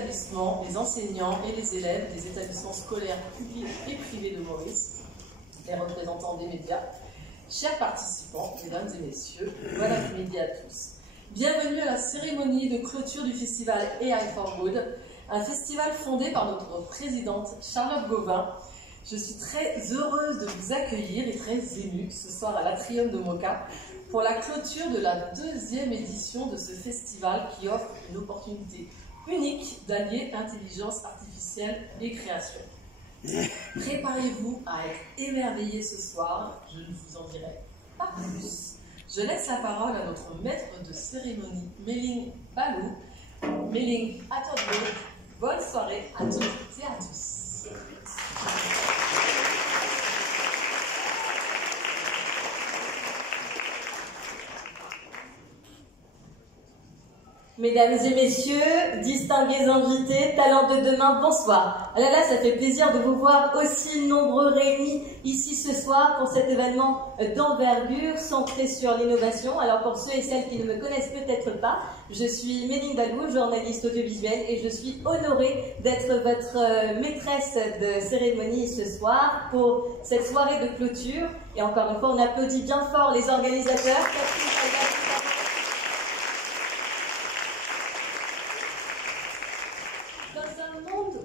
l'établissement, les enseignants et les élèves des établissements scolaires publics et privés de Maurice, les représentants des médias, chers participants, mesdames et messieurs, bon après-midi à tous. Bienvenue à la cérémonie de clôture du festival AI for Good, un festival fondé par notre présidente Charlotte Gauvin. Je suis très heureuse de vous accueillir et très émue ce soir à l'Atrium de Moka pour la clôture de la 2e édition de ce festival qui offre une opportunité unique d'allier intelligence artificielle et création. Préparez-vous à être émerveillés ce soir, je ne vous en dirai pas plus. Je laisse la parole à notre maître de cérémonie, Méling Balou. Méling, à toi de jouer. Bonne soirée à toutes et à tous. Mesdames et messieurs, distingués invités, talents de demain, bonsoir. Ah là là, ça fait plaisir de vous voir aussi nombreux réunis ici ce soir pour cet événement d'envergure centré sur l'innovation. Alors pour ceux et celles qui ne me connaissent peut-être pas, je suis Méling Balou, journaliste audiovisuelle, et je suis honorée d'être votre maîtresse de cérémonie ce soir pour cette soirée de clôture. Et encore une fois, on applaudit bien fort les organisateurs.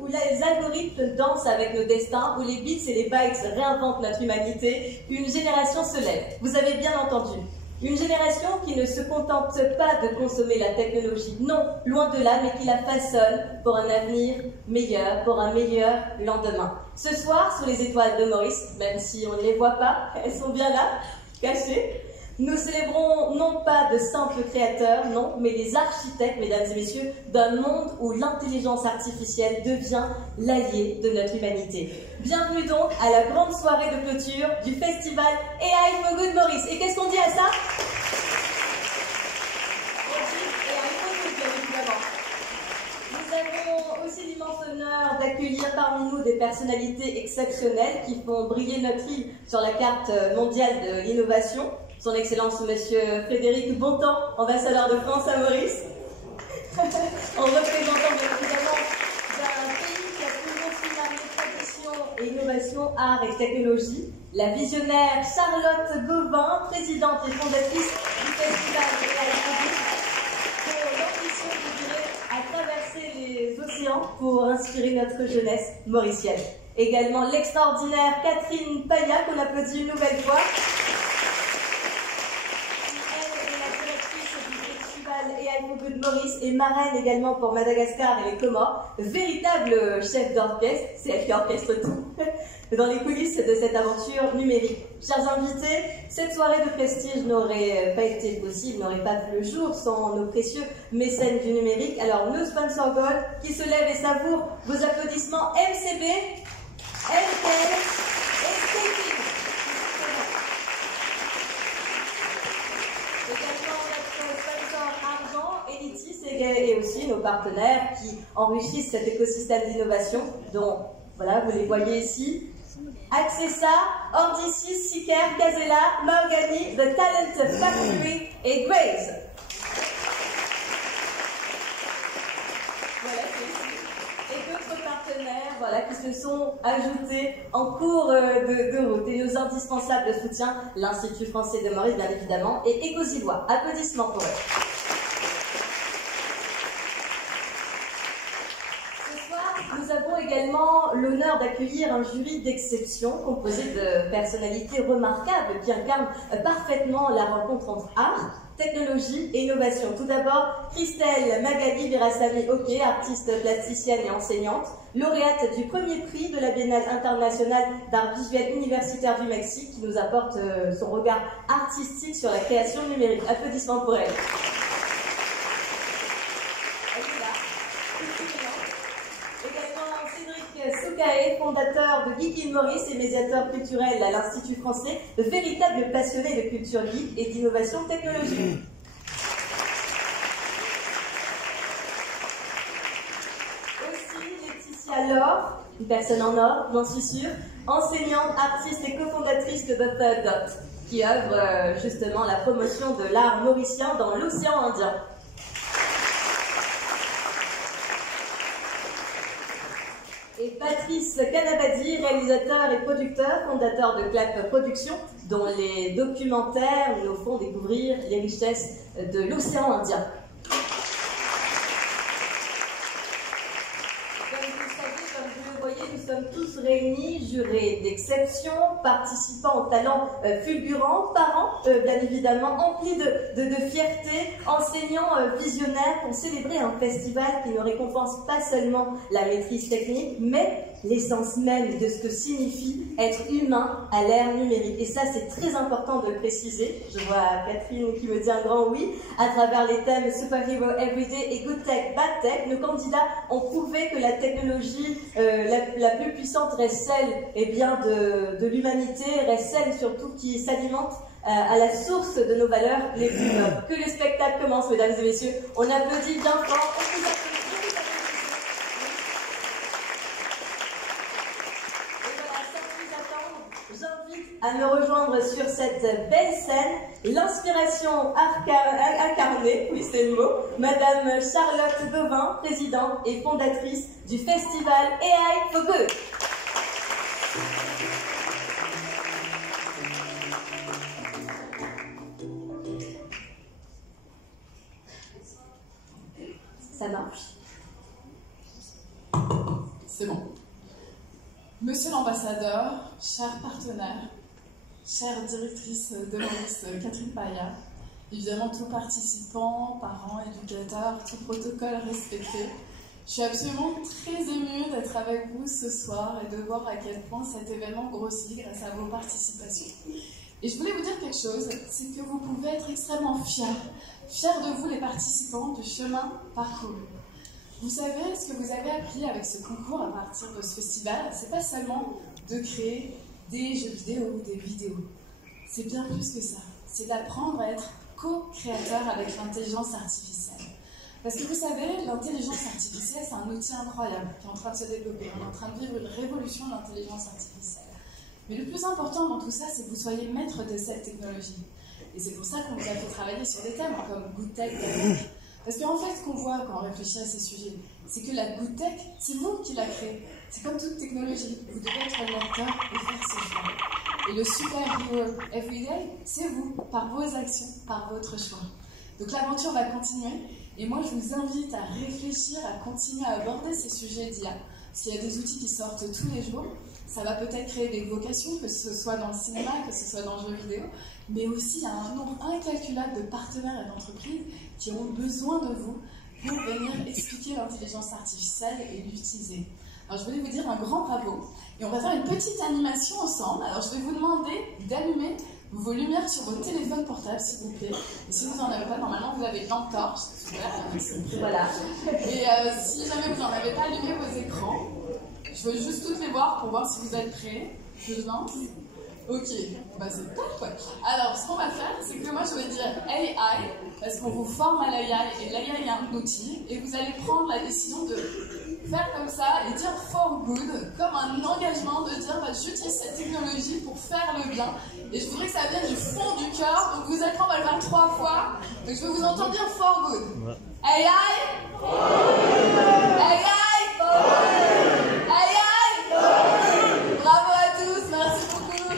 Où les algorithmes dansent avec nos destins, où les bits et les bytes réinventent notre humanité, une génération se lève. Vous avez bien entendu. Une génération qui ne se contente pas de consommer la technologie, non, loin de là, mais qui la façonne pour un avenir meilleur, pour un meilleur lendemain. Ce soir, sous les étoiles de Maurice, même si on ne les voit pas, elles sont bien là, cachées, nous célébrons non pas de simples créateurs, non, mais les architectes, mesdames et messieurs, d'un monde où l'intelligence artificielle devient l'allié de notre humanité. Bienvenue donc à la grande soirée de clôture du festival AI for Good Maurice. Et qu'est-ce qu'on dit à ça? On dit AI for Good, bien évidemment. Nous avons aussi l'immense honneur d'accueillir parmi nous des personnalités exceptionnelles qui font briller notre île sur la carte mondiale de l'innovation. Son Excellence Monsieur Frédéric Bontemps, ambassadeur de France à Maurice, en représentant bien évidemment d'un pays qui a toujours su marier tradition et innovation, art et technologie, la visionnaire Charlotte Gauvin, présidente et fondatrice du festival pour l'ambition, je dirais, à traverser les océans pour inspirer notre jeunesse mauricienne. Également l'extraordinaire Catherine Paya, qu'on applaudit une nouvelle fois. AI for Good Maurice et marraine également pour Madagascar et les Comores, véritable chef d'orchestre, c'est elle qui orchestre tout, dans les coulisses de cette aventure numérique. Chers invités, cette soirée de prestige n'aurait pas été possible, n'aurait pas vu le jour sans nos précieux mécènes du numérique. Alors nos sponsors gold qui se lèvent et savourent vos applaudissements, MCB, LTL et Staking. Et aussi nos partenaires qui enrichissent cet écosystème d'innovation dont, voilà, vous les voyez ici. Accessa, Ordicis, Siker, Casella, Morgani, The Talent Factory et Grace. Voilà, et d'autres partenaires, voilà, qui se sont ajoutés en cours de route. Et nos indispensables soutiens, l'Institut français de Maurice, bien évidemment, et Ecosivois. Applaudissements pour eux. Nous avons également l'honneur d'accueillir un jury d'exception composé de personnalités remarquables qui incarnent parfaitement la rencontre entre art, technologie et innovation. Tout d'abord, Christelle Magali Virasamy-Oké, artiste plasticienne et enseignante, lauréate du premier prix de la Biennale internationale d'art visuel universitaire du Mexique, qui nous apporte son regard artistique sur la création numérique. Applaudissements pour elle. Soukaé, fondateur de Geek in Maurice et médiateur culturel à l'Institut français, véritable passionné de culture geek et d'innovation technologique. Aussi Laetitia Laure, une personne en or, j'en suis sûre, enseignante, artiste et cofondatrice de The Third Dot, qui œuvre justement la promotion de l'art mauricien dans l'océan Indien. Et Patrice Canavadi, réalisateur et producteur, fondateur de Clap Productions, dont les documentaires nous font découvrir les richesses de l'océan Indien. Nous sommes tous réunis, jurés d'exception, participants aux talents fulgurants, parents bien évidemment, emplis de fierté, enseignants visionnaires pour célébrer un festival qui ne récompense pas seulement la maîtrise technique, mais l'essence même de ce que signifie être humain à l'ère numérique. Et ça, c'est très important de le préciser. Je vois Catherine qui me dit un grand oui. À travers les thèmes Superhero Everyday et Good Tech, Bad Tech, nos candidats ont prouvé que la technologie la plus puissante reste celle de l'humanité, reste celle surtout qui s'alimente à la source de nos valeurs les plus nobles. Que le spectacle commence, mesdames et messieurs. On applaudit bien fort. On vous applaudit. J'invite à me rejoindre sur cette belle scène, l'inspiration incarnée, oui c'est le mot, Madame Charlotte Gauvin, présidente et fondatrice du festival AI for Good. Ça marche. C'est bon. Monsieur l'ambassadeur, chers partenaires, chère directrice de Maurice Catherine Paya, évidemment tous participants, parents, éducateurs, tout protocole respecté, je suis absolument très émue d'être avec vous ce soir et de voir à quel point cet événement grossit grâce à vos participations. Et je voulais vous dire quelque chose, c'est que vous pouvez être extrêmement fiers de vous les participants du chemin parcouru. Vous savez, ce que vous avez appris avec ce concours à partir de ce festival, c'est pas seulement de créer des jeux vidéo ou des vidéos. C'est bien plus que ça. C'est d'apprendre à être co-créateur avec l'intelligence artificielle. Parce que vous savez, l'intelligence artificielle, c'est un outil incroyable qui est en train de se développer. On est en train de vivre une révolution de l'intelligence artificielle. Mais le plus important dans tout ça, c'est que vous soyez maître de cette technologie. Et c'est pour ça qu'on vous a fait travailler sur des thèmes comme Good Tech, Bad Tech. Parce qu'en fait, ce qu'on voit quand on réfléchit à ces sujets, c'est que la Good Tech, c'est vous qui la créez. C'est comme toute technologie, vous devez être l'acteur et faire ce choix. Et le Superhero Everyday, c'est vous, par vos actions, par votre choix. Donc l'aventure va continuer, et moi je vous invite à réfléchir, à continuer à aborder ces sujets d'IA, parce qu'il y a des outils qui sortent tous les jours. Ça va peut-être créer des vocations, que ce soit dans le cinéma, que ce soit dans le jeu vidéo, mais aussi il y a un nombre incalculable de partenaires et d'entreprises qui ont besoin de vous pour venir expliquer l'intelligence artificielle et l'utiliser. Alors je voulais vous dire un grand bravo, et on va faire une petite animation ensemble. Alors je vais vous demander d'allumer vos lumières sur vos téléphones portables, s'il vous plaît. Et si vous n'en avez pas, normalement vous avez une lampe torche, super, voilà. Et si jamais vous n'en avez pas, allumez vos écrans. Je veux juste toutes les voir pour voir si vous êtes prêts. Je lance. Ok, bah c'est top. Alors, ce qu'on va faire, c'est que moi je vais dire AI, parce qu'on vous forme à l'AI, et l'AI est un outil, et vous allez prendre la décision de faire comme ça et dire for good, comme un engagement de dire bah, j'utilise cette technologie pour faire le bien. Et je voudrais que ça vienne du fond du cœur. Donc vous êtes prêts, on va le faire 3 fois. Donc je veux vous entendre dire for good. AI, AI, bravo à tous, merci beaucoup.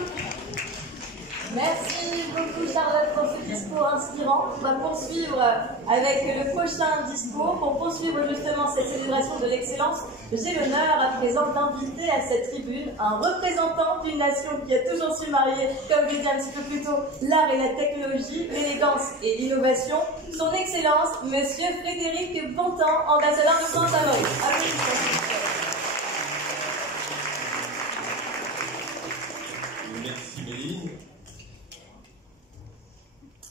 Merci beaucoup Charlotte pour ce discours inspirant. On va poursuivre avec le prochain discours. Pour poursuivre justement cette célébration de l'excellence, j'ai l'honneur à présent d'inviter à cette tribune un représentant d'une nation qui a toujours su marier, comme je l'ai dit un petit peu plus tôt, l'art et la technologie, l'élégance et l'innovation. Son Excellence, Monsieur Frédéric Bontemps, ambassadeur de France à Maurice. Applaudissements. Merci Méline.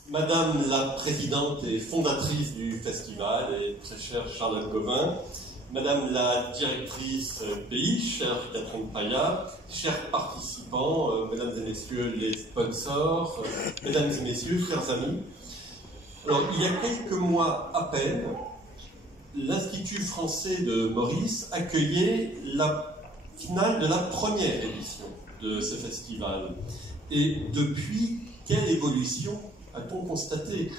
Madame la présidente et fondatrice du festival et très chère Charlotte Gauvin, Madame la directrice pays, chère Catherine Paya, chers participants, Mesdames et Messieurs les sponsors, Mesdames et Messieurs, chers amis. Alors, il y a quelques mois à peine, l'Institut français de Maurice accueillait la finale de la première édition de ce festival. Et depuis, quelle évolution a-t-on constaté?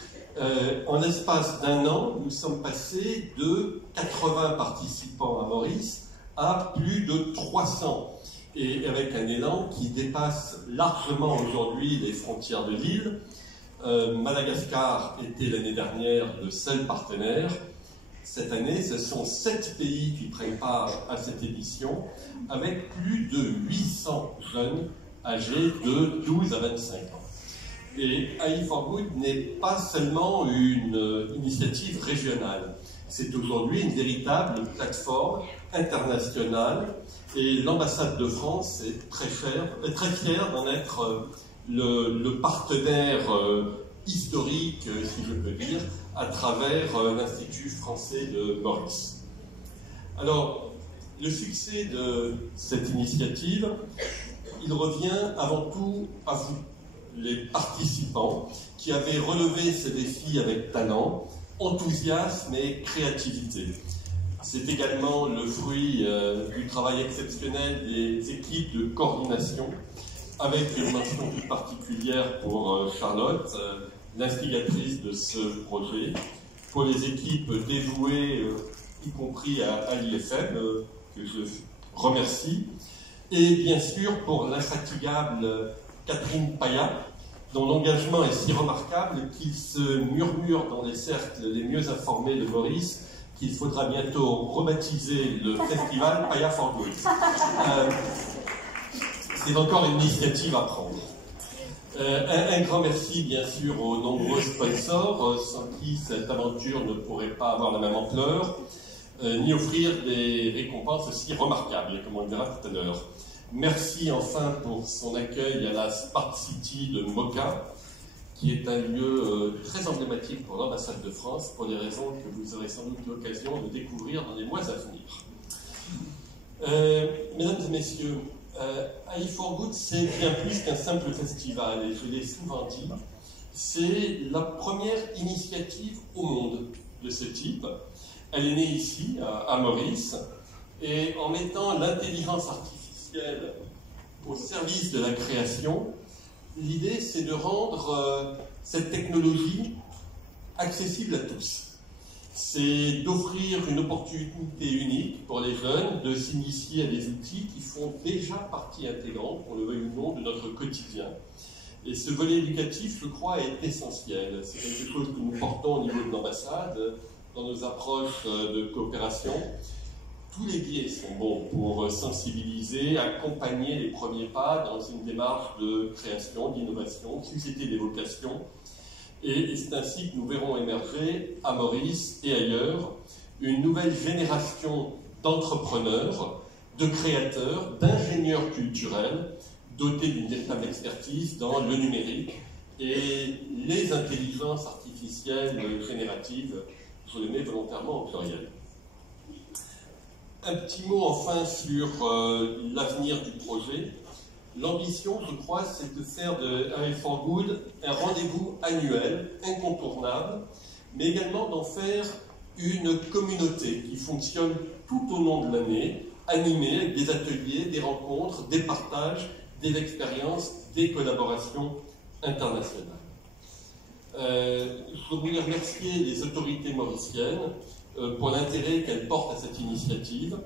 En l'espace d'un an, nous sommes passés de 80 participants à Maurice à plus de 300, et avec un élan qui dépasse largement aujourd'hui les frontières de l'île. Madagascar était l'année dernière le seul partenaire. Cette année, ce sont 7 pays qui prennent part à cette édition, avec plus de 800 jeunes âgés de 12 à 25 ans. Et AI4Good n'est pas seulement une initiative régionale, c'est aujourd'hui une véritable plateforme internationale, et l'ambassade de France est très fière d'en être le partenaire historique, si je peux dire, à travers l'Institut français de Maurice. Alors, le succès de cette initiative, il revient avant tout à vous, les participants, qui avez relevé ces défis avec talent, enthousiasme et créativité. C'est également le fruit du travail exceptionnel des équipes de coordination, avec une mention toute particulière pour Charlotte, l'instigatrice de ce projet, pour les équipes dévouées, y compris à l'IFM, que je remercie, et bien sûr pour l'infatigable Catherine Paya, dont l'engagement est si remarquable qu'il se murmure dans les cercles les mieux informés de Maurice qu'il faudra bientôt rebaptiser le festival AI4Good. C'est encore une initiative à prendre. Un grand merci bien sûr aux nombreux sponsors, sans qui cette aventure ne pourrait pas avoir la même ampleur, ni offrir des récompenses aussi remarquables, comme on le verra tout à l'heure. Merci enfin pour son accueil à la Smart City de Moka, qui est un lieu très emblématique pour l'ambassade de France, pour des raisons que vous aurez sans doute l'occasion de découvrir dans les mois à venir. Mesdames et messieurs, AI4Good, c'est bien plus qu'un simple festival, et je l'ai souvent dit, c'est la première initiative au monde de ce type. Elle est née ici, à Maurice, et en mettant l'intelligence artificielle au service de la création, l'idée c'est de rendre cette technologie accessible à tous. C'est d'offrir une opportunité unique pour les jeunes de s'initier à des outils qui font déjà partie intégrante, qu'on le veuille ou non, de notre quotidien. Et ce volet éducatif, je crois, est essentiel. C'est quelque chose que nous portons au niveau de l'ambassade, dans nos approches de coopération. Tous les biais sont bons pour sensibiliser, accompagner les premiers pas dans une démarche de création, d'innovation, de susciter des vocations. Et c'est ainsi que nous verrons émerger, à Maurice et ailleurs, une nouvelle génération d'entrepreneurs, de créateurs, d'ingénieurs culturels, dotés d'une véritable expertise dans le numérique et les intelligences artificielles génératives, je les mets volontairement au pluriel. Un petit mot enfin sur l'avenir du projet. L'ambition, je crois, c'est de faire de AI4Good un rendez-vous annuel, incontournable, mais également d'en faire une communauté qui fonctionne tout au long de l'année, animée avec des ateliers, des rencontres, des partages, des expériences, des collaborations internationales. Je voulais remercier les autorités mauriciennes pour l'intérêt qu'elles portent à cette initiative.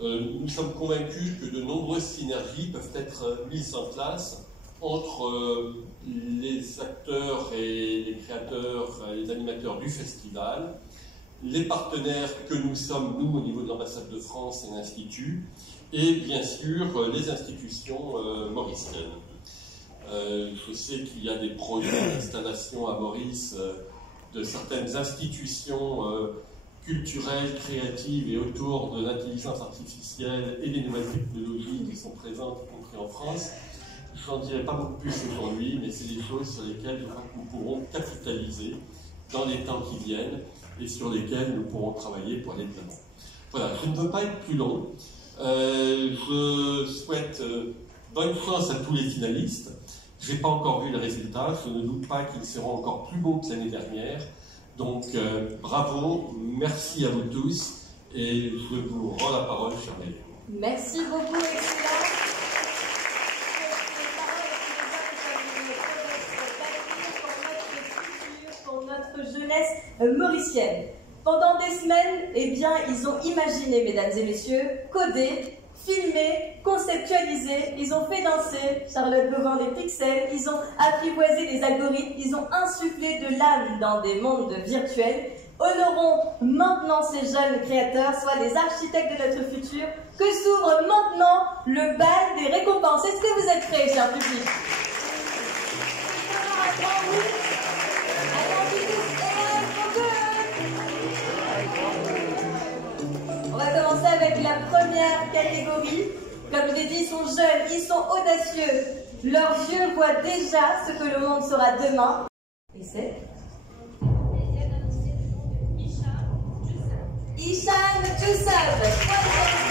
Nous sommes convaincus que de nombreuses synergies peuvent être mises en place entre les acteurs et les créateurs, les animateurs du festival, les partenaires que nous sommes, nous, au niveau de l'ambassade de France et l'Institut, et bien sûr les institutions mauriciennes. Je sais qu'il y a des projets d'installation à Maurice de certaines institutions culturelles, créatives et autour de l'intelligence artificielle et des nouvelles technologies qui sont présentes, y compris en France. Je n'en dirai pas beaucoup plus aujourd'hui, mais c'est des choses sur lesquelles je crois que nous pourrons capitaliser dans les temps qui viennent et sur lesquelles nous pourrons travailler pour aller de l'avant. Voilà, je ne veux pas être plus long. Je souhaite bonne chance à tous les finalistes. Je n'ai pas encore vu les résultats, je ne doute pas qu'ils seront encore plus beaux que l'année dernière. Donc, bravo, merci à vous tous, et je vous rends la parole, cher Mélie. Merci beaucoup, Excellence. Pour notre jeunesse mauricienne. Pendant des semaines, eh bien, ils ont imaginé, mesdames et messieurs, codé, filmé, conceptualisé, ils ont fait danser Charlotte Gauvin des pixels, ils ont apprivoisé les algorithmes, ils ont insufflé de l'âme dans des mondes virtuels. Honorons maintenant ces jeunes créateurs, soit les architectes de notre futur, que s'ouvre maintenant le bal des récompenses. Est-ce que vous êtes prêts, cher public? On va commencer avec la première catégorie. Comme je l'ai dit, ils sont jeunes, ils sont audacieux. Leurs yeux voient déjà ce que le monde sera demain. Et c'est Hicham Joussab.